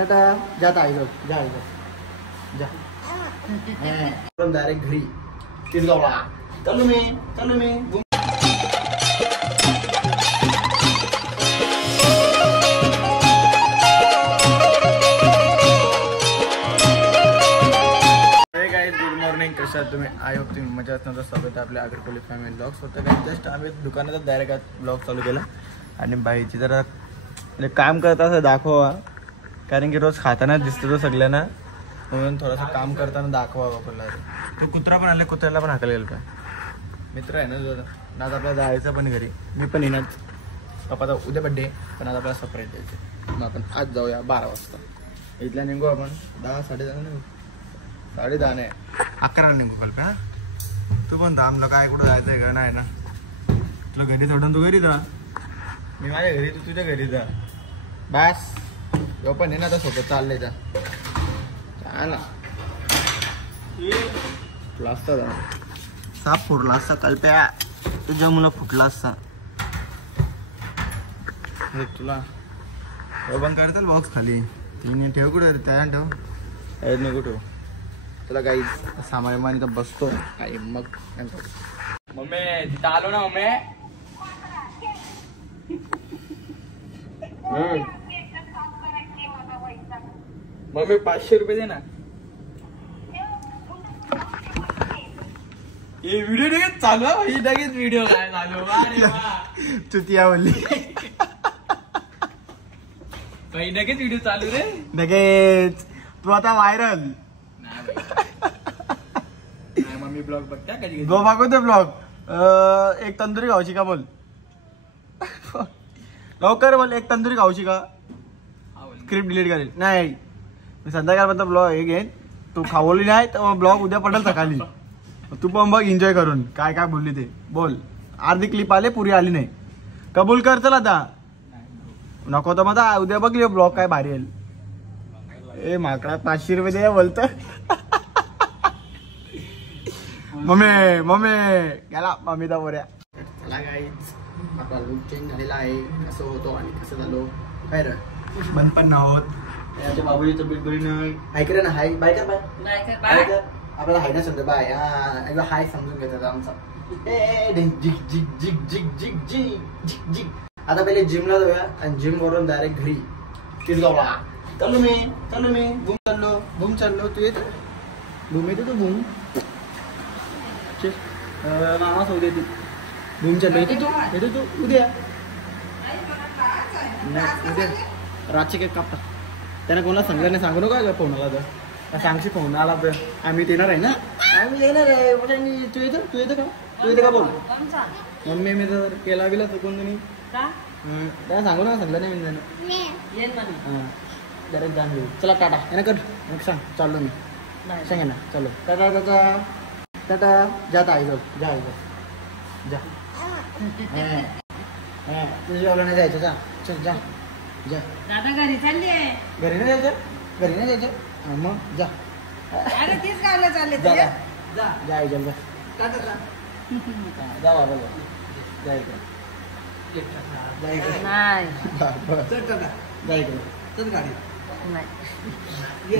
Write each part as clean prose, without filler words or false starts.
टाटा जाता आई लोग जा जा आपण डायरेक्ट घरी तिरगावला चलो मी गुड मॉर्निंग. कशा तुम्ही? आय होप तुम्ही मजा असणार. स्वागत आहे आपल्या आगरकोली फॅमिली ब्लॉग्स. होतं काही जस्ट आम्ही दुकानातच डायरेक्ट ब्लॉग चालू केला आणि बाईची जरा काम करत असं दाखवा, कारण की रोज खाताना दिसतो तो सगळ्यांना, म्हणून थोडंसं काम करताना दाखवा वापरला. तो कुत्रा पण आला, कुत्र्याला पण हाकला गेला का मित्र आहे ना आज आपल्याला जायचं पण घरी. मी पण येणार. पप्पाचा उद्या बड्डे पण आज आपल्याला सरप्राईज द्यायचं. मग आपण आज जाऊया 12 वाजता. इथल्या निघू आपण 10 साडेदहा निघू. 10:30 नाही 11 निघू कल्पे. हा तू पण थांबलं काय कुठं जायचं आहे का? नाही ना तुला घरी सोडून तू घरी जा, मी माझ्या घरी तू तुझ्या घरी जा. बस यो पण आहे ना आता सोबत चालले जा. चाल फुटला असता साप फुटला असता कल्प्या, तुझ्या मुलं फुटला असता. तुला बंद करताल बॉक्स खाली तिने ठेव. कुठे त्या ठेव नको ठेव. तुला काही सामान तर बसतो काही. मग मम्मी तिथं आलो ना मम्मी. मम्मी 500 रुपये दे ना. ये व्हिडिओ लगेच चालू आहे. लगेच व्हिडिओ काय चालू. अरे वा चुतिया बोलली. काही लगेच व्हिडिओ चालू रे. लगेच तू आता व्हायरल. मम्मी ब्लॉग बघता कधी गो मागवते ब्लॉग. एक तंदुरी खाऊची का बोल लवकर बोल. एक तंदुरी खाऊची का? स्क्रिप्ट डिलीट करेल. नाही मी संध्याकाळपर्यंत ब्लॉग हे घेईन. तू खावली नाही तर ब्लॉग उद्या पडेल सकाळी. तू पण बघ एन्जॉय करून काय काय बोलली ते बोल. अर्धी क्लिप आले पुरी आली नाही. कबूल कर चल आता. नको तर मग उद्या बघली ब्लॉग काय भारी येईल. ए माकडा 500 रुपये दे बोलत. मम्मी गेला मम्मीचा बोऱ्या. चला गाईज आपला लुक चेंज झालेला आहे. कसं होतो आणि कसं झालो काय रे बंद पण नाही होत. याच्या बाबूची तब्येत बरी नाही. हाय करे ना. हाय बाय कर. बाय आपल्याला हाय ना समजा. बाय एकदा हाय समजून घेतात आमचा. जिग जिग जिग जिग जिग जिग जिग जिग. आता पहिले जिमला जाऊया आणि जिम वरून डायरेक्ट घरी तिरगावला. चलो मी बूम चाललो. तू येतो बूम येतो. तू बूम मामा सोबत येतो. बूम चाललो. येतो तू उद्या रातचे केक कापता. त्याने कोणाला सांगलं नाही. सांगू नका फोन आला तर सांगशी फोन आला तर आम्ही येणार आहे ना. आम्ही येणार आहे. तू येतो का बोल. मम्मी मी तर केला बिला तू कोण तुम्ही त्याला सांगू नका. सांगलं नाही मी त्यानं. हां डायरेक्ट जाण घेऊ. चला टाटा यानं कर. सांग चाललो मी. सांगे ना चलो टाटा जाता आई लोग जा तुझ्या जेवला नाही जायचं. जा चल जा दादा घरी चालली आहे. घरी नाही जायचं. मग जा. अरे तीच गावला चालले जा आई जा जा बाबा जा इकडे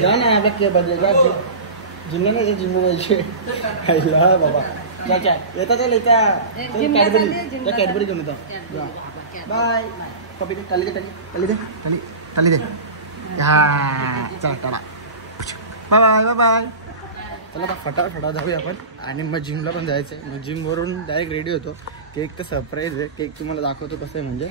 जा ना. आपला के बदले जा. जिमला नाही जिमला जायचे खायला बाबा. येता चल येता कॅडबरी घेऊन येतो. बाय पप्पी टाली दे. हा चला टाळा. बाय. चला आता फटाफट जाऊया आपण आणि मग जिमला पण जायचं आहे. मग जिमवरून डायरेक्ट रेडी होतो. केक तर सरप्राईज आहे. केक तुम्हाला दाखवतो कसं आहे. म्हणजे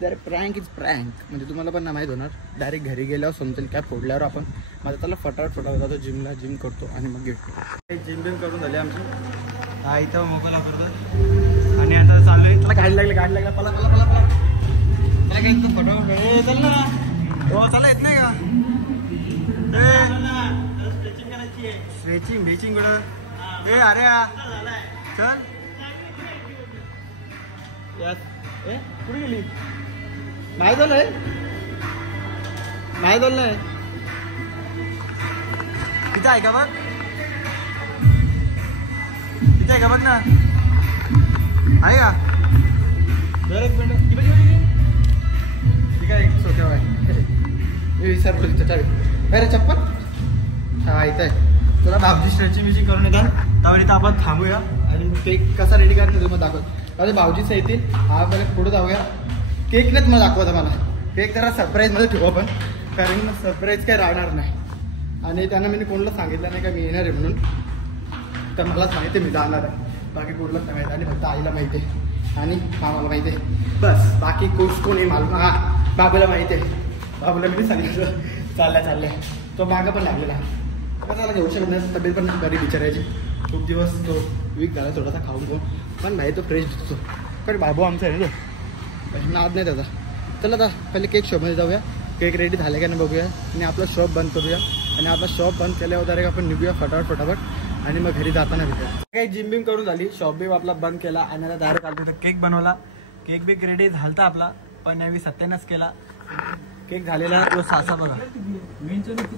डायरेक्ट प्रँक इज प्रँक. म्हणजे तुम्हाला पण ना माहीत होणार. डायरेक्ट घरी गेल्यावर समजेल काय फोडल्यावर आपण. माझा त्याला फटाफट जातो जिमला. जिम करतो आणि मग घेतो. जिम बिम करून झाली आमची. हा इथं मोबाईल करतो आणि आता चाललोय. त्याला गाडी लागला पला त्याला काही फटाफट चल ना. हो चला येत नाही का? स्ट्रेचिंग कुठं? अरे चल कुठे गेली? नाही झालंय तिथं आहे का बघ. तिथे आहे का बघ ना. आहे का? एक मिनिट ठीक आहे. सोट्या मी विसरलो तिथं चावी अरे चप्पल हा इथं आहे तुला भाऊजी स्ट्रेचिंग विचिंग करून येतात त्यावर इथं आपण थांबूया आणि केक कसा रेडी करायचं तुम्हाला दाखवत अरे भाऊजीच येतील हा पहिले पुढे जाऊया केक नाहीच मला दाखवता मला केक जरा सरप्राईजमध्ये ठेवू आपण कारण सरप्राईज काही राहणार नाही आणि त्यांना मी कोणाला सांगितलं नाही का मी येणार आहे म्हणून तर मलाच माहिती आहे मी जाणार आहे बाकी कोणालाच सांगायचं आणि फक्त आईला माहिती आहे आणि मामाला माहिती आहे बस बाकी कोण आहे मालूम हा बाबूला माहिती आहे बाबूला मी सांगितलं चाललंय तो मागं पण लागलेला त्याला घेऊ शकत नाही तब्येत पण बरी विचारायची खूप दिवस तो वीक झाला थोडासा खाऊन पण भाई तो फ्रेश दिसतो कारण बाबू आमचा आहे ना तो नाद नाही त्याचा चला आता पहिले केक शॉपमध्ये जाऊया केक रेडी झाले का नाही बघूया आणि आपला शॉप बंद करूया आणि आपला शॉप बंद केल्यावर डायरेक्ट आपण निघूया फटाफट आणि मग घरी जाताना भेटूया काही जिम बिम करून झाली शॉप बी आपला बंद केला आणि आता डायरेक्ट आलो तर केक बनवला केक बिक रेडी झालता आपला पण यावेळी सत्यानच केला केक झालेला तो सासा बघा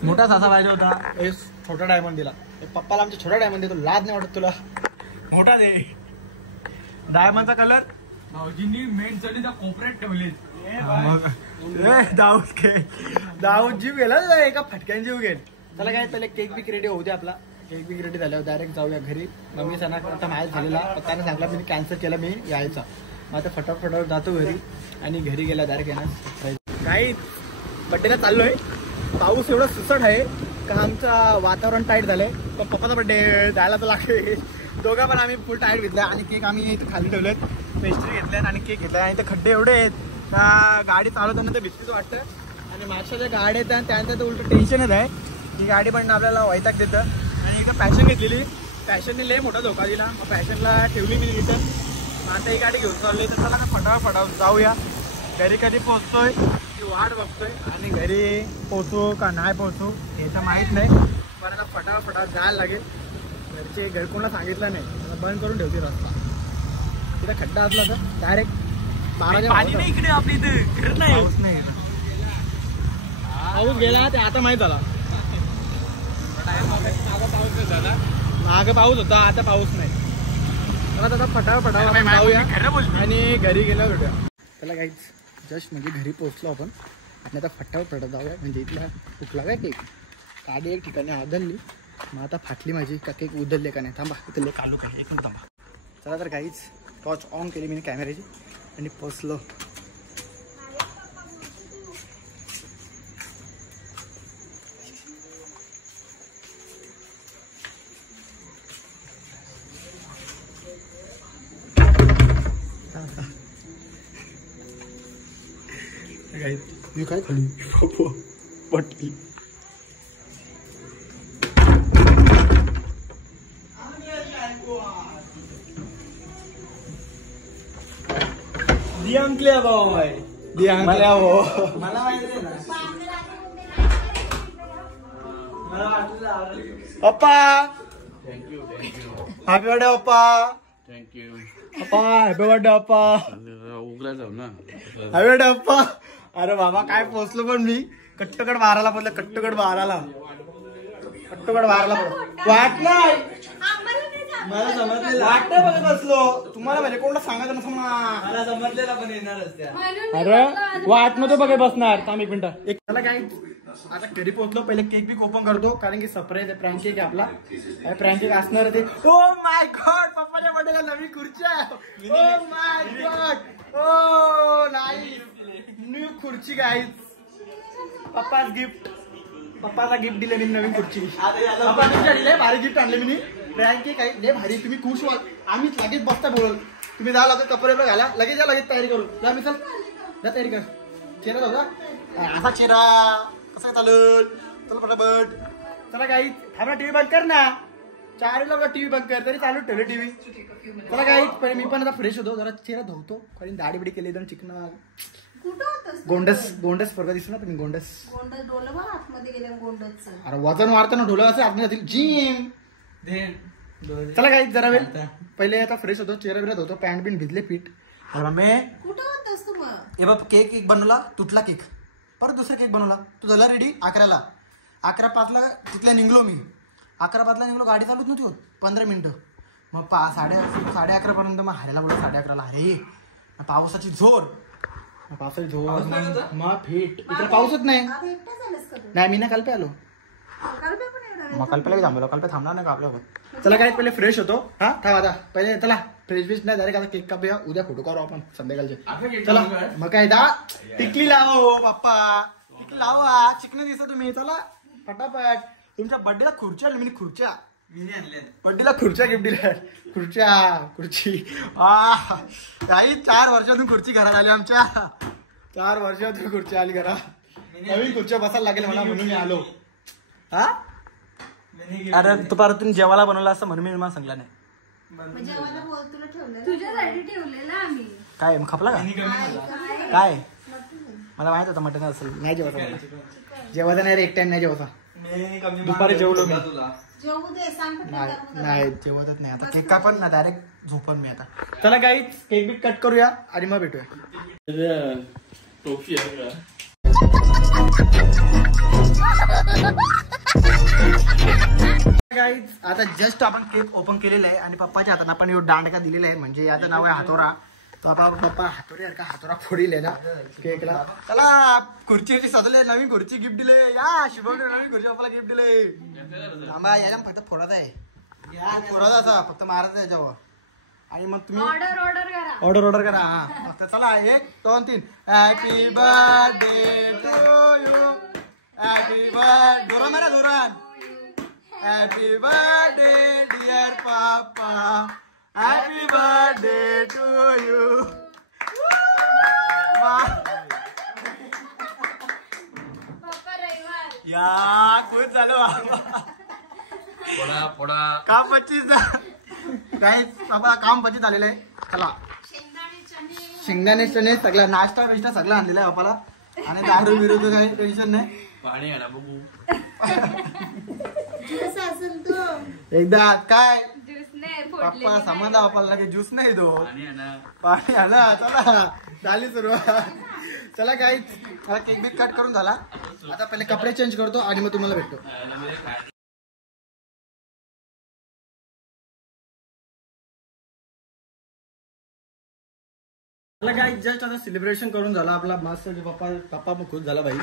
मोठा सासा पाहिजे होता हे छोटा डायमंड दिला पप्पाला आमच्या छोटा डायमंड देतो लाज नाही वाटत तुला मोठा दे डायमंडचा कलर भाऊजींनी मेन साठी कोपऱ्यात ठेवले दाऊद जीव गेला एका फटक्यान जीव गेल चला काय पहिले केक बिक रेडी होऊ दे आपला केक बिक रेडी झाल्यावर डायरेक्ट जाऊया घरी मम्मी सणा आता माहीत झालेला त्याने सांगला मी कॅन्सल केला मी यायचा मग आता फटाफट जातो घरी आणि घरी गेला डायरेक्ट येणार काही बड्डेला चाललोय पाऊस एवढा सुसट आहे का आमचं वातावरण टाईट झालंय पण पप्पाचा बड्डे जायला तर लागते दोघा पण आम्ही फुल टाईट घेतलाय आणि केक आम्ही इथं खाली ठेवलेत पेस्ट्री घेतल्या आणि केक घेतलाय आणि ते खड्डे एवढे आहेत का गाडी चालवताना ते भिस्तीच वाटतं आणि मागच्या ज्या गाड्या आहेत त्यांचं तर उलट टेन्शनच आहे ही गाडी पण आपल्याला वैताग देतं आणि इथं पॅशन घेतलेली पॅशनने लय मोठा धोका दिला मग पॅशनला ठेवली मी रिटर्न आता ही गाडी घेऊन चालली तर चला का फटाफट जाऊया घरी कधी पोहोचतोय ती वाट बघतोय आणि घरी पोचू का नाही पोचू हे तर माहीत नाही पण आता फटाफट जायला लागेल घरचे घर कोणाला सांगितलं नाही मला बंद करून ठेवते रस्ता तिथं खड्डा असला तर डायरेक्ट पाणी नाही इकडे आपल्या इथे नाही पाऊस नाही पाऊस गेला ते आता माहीत झाला मागं पाऊस होता आता पाऊस नाही मला आता फटाफट जाऊया आणि घरी गेला भेटूया त्याला काहीच जस्ट म्हणजे घरी पोहोचलो आपण आणि आता फटाफट जाऊया म्हणजे इथला कुठला काय केक गाडी एक ठिकाणी आदलली मग आता फाटली माझी का केक उदलले का नाही थांबा इथं लेक आलू काय एक मिनिट थांबा चला तर काहीच टॉर्च ऑन केली मी कॅमेऱ्याची आणि पोचलो मी काय खाली बटली दियांकल्या भाऊ दियांकल्या हो मला माहिती ना पप्पा हॅपी बर्थडे पप्पा थँक्यू पप्पा हॅपी बर्थडे पप्पा उघडा जाऊ ना हॅपी बर्थडे पप्पा अरे बाबा काय पोचलो पण मी कट्टकड बाराला पोचलो कट्टकड बाराला वाट नाही मला समजलं वाट नाही बघत बसलो तुम्हाला म्हणजे कोणाला सांगायचं नसं मला समजलेला पण येणारच त्या अरे वाट नव्हतं बघत बसणार थांब एक मिनिट एक त्याला काय आता घरी पोहोचलो पहिले केक बी ओपन करतो कारण की सरप्राईज आहे प्रँक केक आहे आपला प्रँक केक असणार ते ओ माय गॉड पप्पाच्या बर्थडेला नवी खुर्ची आहे ओ माय गॉड ओ नाही न्यू खुर्ची गाईज पप्पाच गिफ्ट पप्पाला गिफ्ट दिले मी नवीन खुर्ची पप्पा लय भारी गिफ्ट आणले मी प्रँक केक आहे लय भारी तुम्ही खुश व्हाल आम्ही लगेच बसता बोलल तुम्ही जा लगेच कपडे घाला लगेच जा लगेच तयारी करू जा मी चल जा तयारी कर चेहरा होता असा चेहरा कसं चालेल चल फटाफट चला काही थांबा टीव्ही बंद कर ना 4 वेळेला टीव्ही बंद कर तरी चालू ठेवले टीव्ही चला काही पहिले मी पण आता फ्रेश होतो जरा चेहरा धुवतो कारण दाढी बिडी केली एकदम चिकना गोंडस फरक दिसतो ना तुम्ही गोंडस अरे वजन वाढताना ढोलं असं आत जातील जिम चला काही जरा वेळ पहिले आता फ्रेश होतो चेहरा बिरा धुवतो पॅन्ट बिन भिजले फिट हे बघ केक एक बनवला तुटला केक परत दुसरा केक बनवला तू झाला रेडी 11ला 11:05 तिथल्या निघलो मी 11:05 निघलो गाडी चालूच नव्हती होत 15 मिनिटं मग 11:30 पर्यंत मग हारायला बोलतो 11:30ला अरे पावसाची जोर पावसाळी धुवा मग फिट इकडे पाऊसच नाही. नाही मी ना काल पे आलो. मग कल्पला थांबलो. कल्पे थांबणार नाही का आपल्यासोबत. चला काय पहिले फ्रेश होतो. हा थांब आता पहिले. चला फ्रेश बीच नाही डायरेक्ट आता केक कापूया. उद्या फोटो काढू आपण संध्याकाळचे. चला मग काय दा टिकली लावा पप्पा. टिकली लावा. चिकन दिसत तुम्ही. चला फटाफट. तुमच्या बर्थडेला खुर्च्या मी खुर्च्या बर्थडेला खुर्च्या गिफ्ट दिल्या. खुर्ची काही 4 वर्षातून खुर्ची घरात आली आमच्या. 4 वर्षातून खुर्ची आली घरात. नवीन खुर्च्या बसायला लागेल मला म्हणून मी आलो. हा अरे तू परत जेवायला बनवला असं म्हणून मी मला सांगला नाही. तुझ्यासाठी ठेवलेलं आम्ही. काय मग खपला का काय. मला माहित होतं मटन असेल. नाही जेवता मला. जेवायचं नाही रे. एक टाइम नाही जेवता. दुपारी जेवलो मी. नाही जेवतच नाही आता. केक कापन ना डायरेक्ट झोपन मी आता. चला गाईज केक बिक कट करूया आणि मग भेटूया. गाईज आता जस्ट आपण केक ओपन केलेला आहे आणि पप्पाच्या हाताने आपण दांडका दिलेला आहे. म्हणजे याचं नाव आहे हातोरा. तो पप्पा हातोरा फोडील ना केकला. चला खुर्ची सजले. नवीन खुर्ची गिफ्ट दिले. या शुभमने नवीन खुर्ची पप्पाला गिफ्ट दिले. थांबा याच्या फक्त फोडत आहे. फोडत असा फक्त मारायचं याच्यावर. आणि मग तुम्ही ऑर्डर करा. हा फक्त चला 1 2 3. Happy birthday to you. Happy birthday धोरा मारा धोरण. हॅपी बर्थडे डिअर पापा. Happy birthday to you. या खुश झालो काम 25 काय बाबा. काम 25 झालेलं आहे. चला शेंगदाणे चणे सगळं नाश्ता बिष्टा सगळं आणलेलं आहे बापाला. आणि दारू बिरूचं काही टेन्शन नाही. पाणी आणा बघू एकदा काय पप्पा समजा बापाला की ज्यूस नाही दो पाणी आणा. चला झाली सुरुवात. चला काही मला केक बिक कट करून झाला. आता पहिले कपडे चेंज करतो आणि मग तुम्हाला भेटतो. काय जस्ट आता सेलिब्रेशन करून झाला आपला मस्त. पप्पा पण खुश झाला भाई.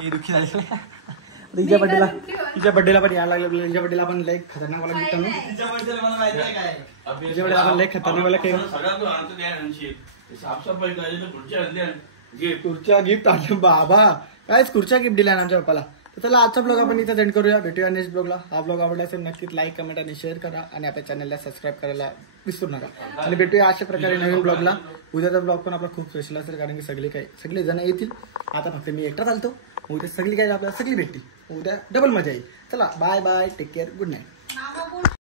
हे दुःखी झाले. तिच्या बर्थडेला पण यायला लागलं. तिच्या बर्थडेला आपण लाईक खतरनाक वाला गिफ्ट आणू. तिच्या बर्थडेला आपण लाईक खतरनाक वाला केक खुर्च्या गिफ्ट आणलं बाबा. कायच खुर्च्या गिफ्ट दिल्या आमच्या पप्पाला. तर चला आजचा ब्लॉग आपण इथं सेंड करूया. भेटूया नेक्स्ट ब्लॉगला. हा ब्लॉग आवडला असेल नक्कीच लाईक कमेंट आणि शेअर करा. आणि आपल्या चॅनलला सबस्क्राईब करायला विसरू नका. आणि भेटूया अशा प्रकारे नवीन ब्लॉगला. उद्याचा ब्लॉग पण आपला खूप स्पेशल असेल कारण की सगळे जण येतील. आता फक्त मी एकटा चालतो. उद्या सगळी काय आपल्याला सगळी भेटतील. उद्या डबल मजा येईल. चला bye bye. Take care. Good night.